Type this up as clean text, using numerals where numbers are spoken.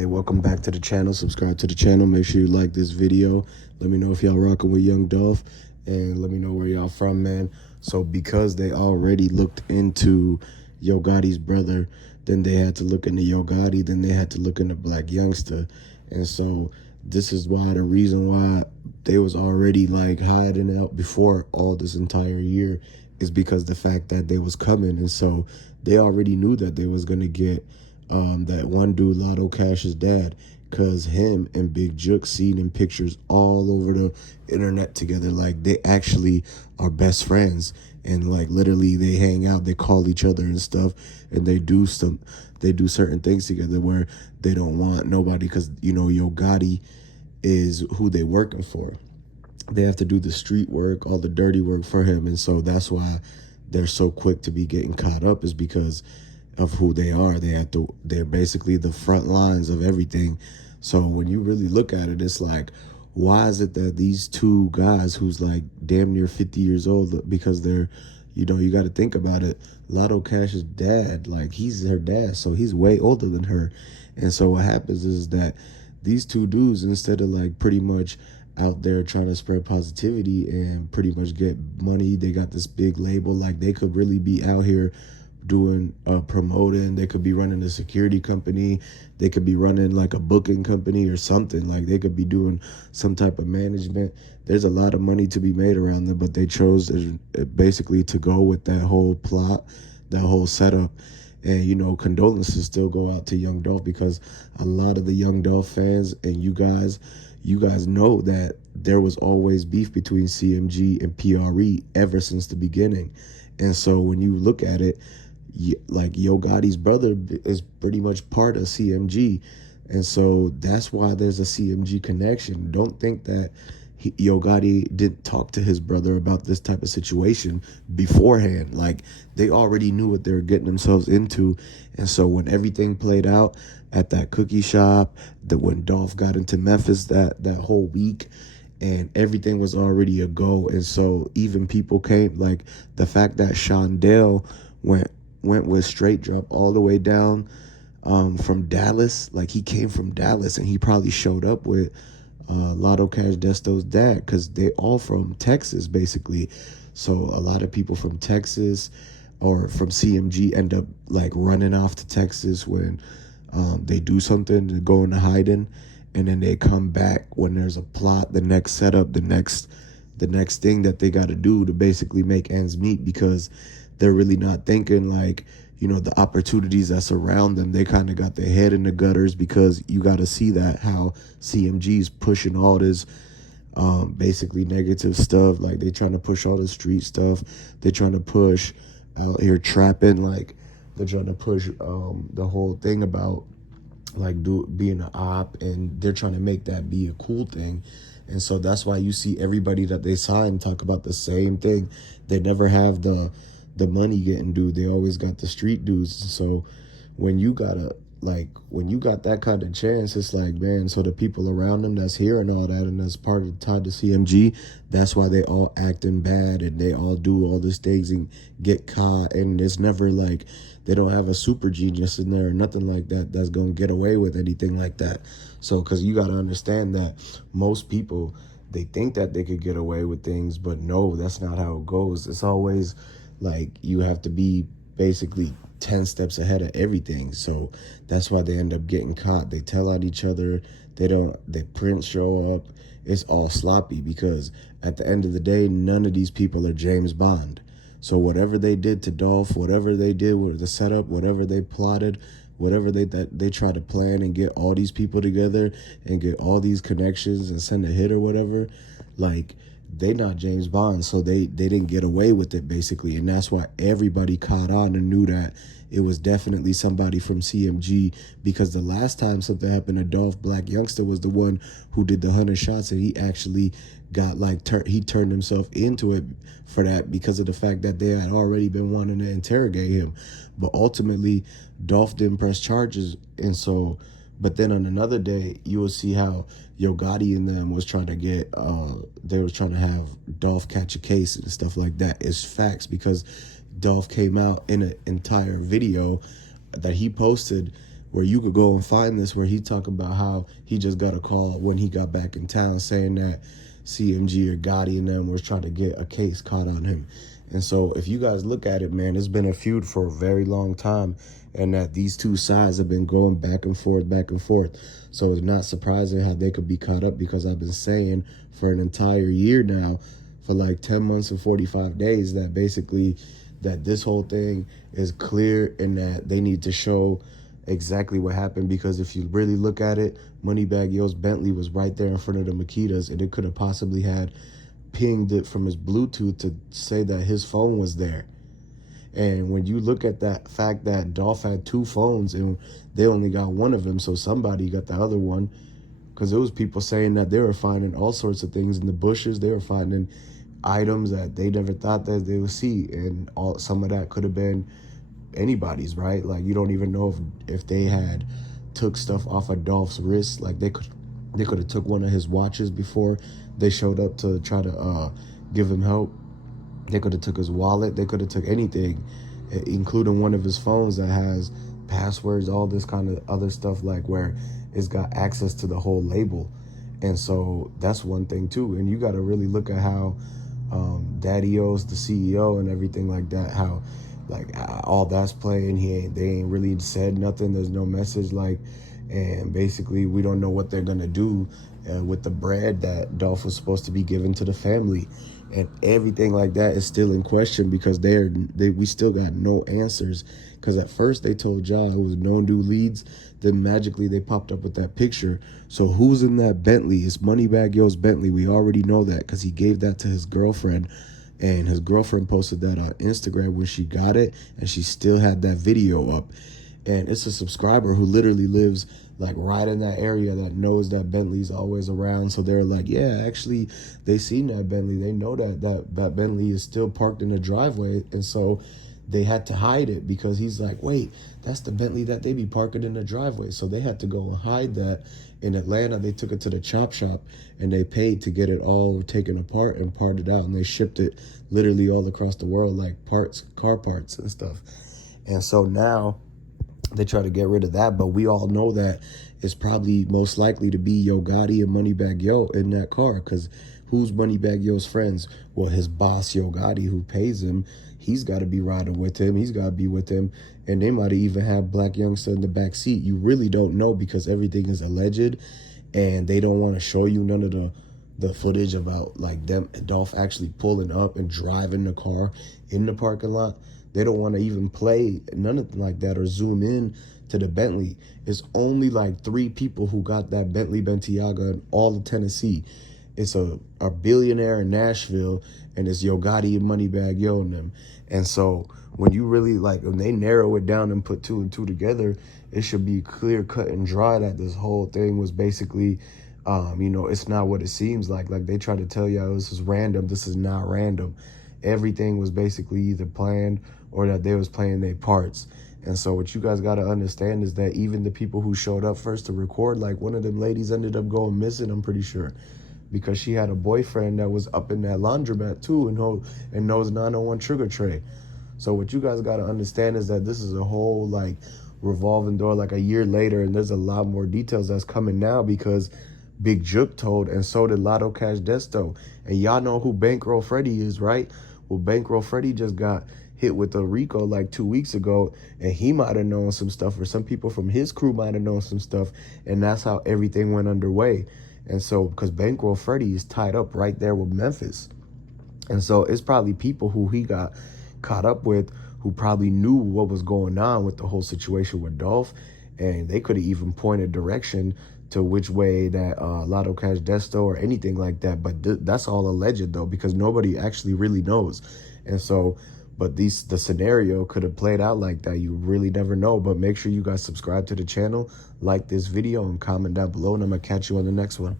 Hey, welcome back to the channel. Subscribe to the channel. Make sure you like this video. Let me know if y'all rocking with Young Dolph, and let me know where y'all from, man. So because they already looked into Yo Gotti's brother, then they had to look into Yo Gotti, then they had to look into Blac Youngsta. And so this is why the reason why they was already like hiding out before all this entire year is because the fact that they was coming. And so they already knew that they was going to get that one dude, Lotto Cash's dad, because him and Big Jook seen in pictures all over the internet together. Like, they actually are best friends, and like literally they hang out, they call each other and stuff, and they do certain things together where they don't want nobody, because you know Yo Gotti is who they working for. They have to do the street work, all the dirty work for him, and so that's why they're so quick to be getting caught up, is because of who they are. They're basically the front lines of everything. So when you really look at it, it's like, why is it that these two guys who's like damn near 50 years old, because they're, you know, you got to think about it, Lotto Cash's dad, like he's her dad, so he's way older than her. And so what happens is that these two dudes, instead of like pretty much out there trying to spread positivity and pretty much get money, they got this big label, like they could really be out here doing promoting. They could be running a security company, they could be running like a booking company or something. Like they could be doing some type of management. There's a lot of money to be made around them, but they chose basically to go with that whole plot, that whole setup. And you know, condolences still go out to Young Dolph, because a lot of the Young Dolph fans and you guys know that there was always beef between CMG and PRE ever since the beginning. And so when you look at it, like Yo Gotti's brother is pretty much part of CMG, and so that's why there's a CMG connection. Don't think that Yo Gotti didn't talk to his brother about this type of situation beforehand. Like, they already knew what they were getting themselves into. And so when everything played out at that cookie shop, that when Dolph got into Memphis that whole week, and everything was already a go. And so even people came, like the fact that Shondell went with Straight Drop all the way down from Dallas. Like, he came from Dallas, and he probably showed up with Lotto Cash Desto's dad, because they all from Texas basically. So a lot of people from Texas or from CMG end up like running off to Texas when they do something to go into hiding, and then they come back when there's a plot, the next setup, the next thing that they got to do to basically make ends meet, because they're really not thinking like, you know, the opportunities that surround them. They kind of got their head in the gutters, because you got to see that how CMG is pushing all this basically negative stuff. Like, they trying to push all the street stuff. They're trying to push out here trapping. Like, they're trying to push the whole thing about like being an op, and they're trying to make that be a cool thing. And so that's why you see everybody that they sign talk about the same thing. They never have the money getting due. They always got the street dues. So when you got that kind of chance, it's like, man, so the people around them that's hearing all that and that's part of tied to CMG, that's why they all acting bad, and they all do all these things and get caught. And it's never like they don't have a super genius in there or nothing like that that's gonna get away with anything like that. So, because you got to understand that most people, they think that they could get away with things, but no, that's not how it goes. It's always like you have to be basically 10 steps ahead of everything. So that's why they end up getting caught. They tell on each other. They print show up. It's all sloppy, because at the end of the day, none of these people are James Bond. So whatever they did to Dolph, whatever they did with the setup, whatever they plotted, whatever they try to plan and get all these people together and get all these connections and send a hit or whatever, like, they not James Bond, so they didn't get away with it basically. And that's why everybody caught on and knew that it was definitely somebody from CMG, because the last time something happened to Dolph, Blac Youngsta was the one who did the 100 shots, and he actually got like he turned himself into it for that, because of the fact that they had already been wanting to interrogate him. But ultimately Dolph didn't press charges. And so, but then on another day, you will see how Yo Gotti and them was trying to get, they was trying to have Dolph catch a case and stuff like that. It's facts, because Dolph came out in an entire video that he posted where you could go and find this, where he talking about how he just got a call when he got back in town saying that CMG or Gotti and them was trying to get a case caught on him. And so if you guys look at it, man, it's been a feud for a very long time, and that these two sides have been going back and forth, back and forth. So it's not surprising how they could be caught up, because I've been saying for an entire year now, for like 10 months and 45 days, that basically that this whole thing is clear and that they need to show exactly what happened. Because if you really look at it, Moneybagg Yo's Bentley was right there in front of the Makitas, and it could have possibly had pinged it from his Bluetooth to say that his phone was there. And when you look at that fact that Dolph had two phones and they only got one of them, so somebody got the other one, because there was people saying that they were finding all sorts of things in the bushes. They were finding items that they never thought that they would see, and some of that could have been anybody's, right? Like, you don't even know if they had took stuff off of Dolph's wrist. Like, they could have took one of his watches before they showed up to try to give him help. They could have took his wallet. They could have took anything, including one of his phones that has passwords, all this kind of other stuff, like where it's got access to the whole label. And so that's one thing too. And you got to really look at how Daddy-O's the CEO and everything like that, how like all that's playing. They ain't really said nothing. There's no message, like, and basically we don't know what they're gonna do with the bread that Dolph was supposed to be given to the family, and everything like that is still in question, because we still got no answers. Because at first they told Ja it was known new leads, then magically they popped up with that picture. So who's in that Bentley? It's Moneybagg Yo's Bentley. We already know that because he gave that to his girlfriend, and his girlfriend posted that on Instagram when she got it, and she still had that video up. And it's a subscriber who literally lives like right in that area that knows that Bentley's always around. So they're like, yeah, actually they seen that Bentley. They know that Bentley is still parked in the driveway. And so they had to hide it, because he's like, wait, that's the Bentley that they be parking in the driveway. So they had to go and hide that. In Atlanta, they took it to the chop shop and they paid to get it all taken apart and parted out. And they shipped it literally all across the world, like parts, car parts and stuff. And so now they try to get rid of that, but we all know that it's probably most likely to be Yo Gotti and Moneybagg Yo in that car, because who's Moneybagg Yo's friends? Well, his boss, Yo Gotti, who pays him, he's got to be riding with him. He's got to be with him, and they might even have Blac Youngsta in the back seat. You really don't know, because everything is alleged, and they don't want to show you none of the footage about like them, Dolph actually pulling up and driving the car in the parking lot. They don't want to even play none of like that or zoom in to the Bentley. It's only like 3 people who got that Bentley Bentiaga in all of Tennessee. It's a billionaire in Nashville, and it's Yo Gotti and Moneybagg Yo and them. And so when you really like, when they narrow it down and put 2 and 2 together, it should be clear, cut, and dry that this whole thing was basically, it's not what it seems like. Like, they try to tell you, this is random. This is not random. Everything was basically either planned or that they was playing their parts. And so what you guys got to understand is that even the people who showed up first to record, like one of them ladies ended up going missing, I'm pretty sure, because she had a boyfriend that was up in that laundromat too and knows 901 Trigger Trade. So what you guys got to understand is that this is a whole like revolving door, like a year later, and there's a lot more details that's coming now, because Big Jook told, and so did Lotto Cash Desto. And y'all know who Bankroll Freddy is, right? Well, Bankroll Freddy just got hit with a RICO like 2 weeks ago, and he might have known some stuff, or some people from his crew might have known some stuff, and that's how everything went underway. And so, because Bankroll Freddy is tied up right there with Memphis. And so it's probably people who he got caught up with who probably knew what was going on with the whole situation with Dolph, and they could have even pointed direction to which way that Lotto Cash Desto or anything like that. But that's all alleged, though, because nobody actually really knows. And so, but the scenario could have played out like that. You really never know. But make sure you guys subscribe to the channel, like this video, and comment down below, and I'm going to catch you on the next one.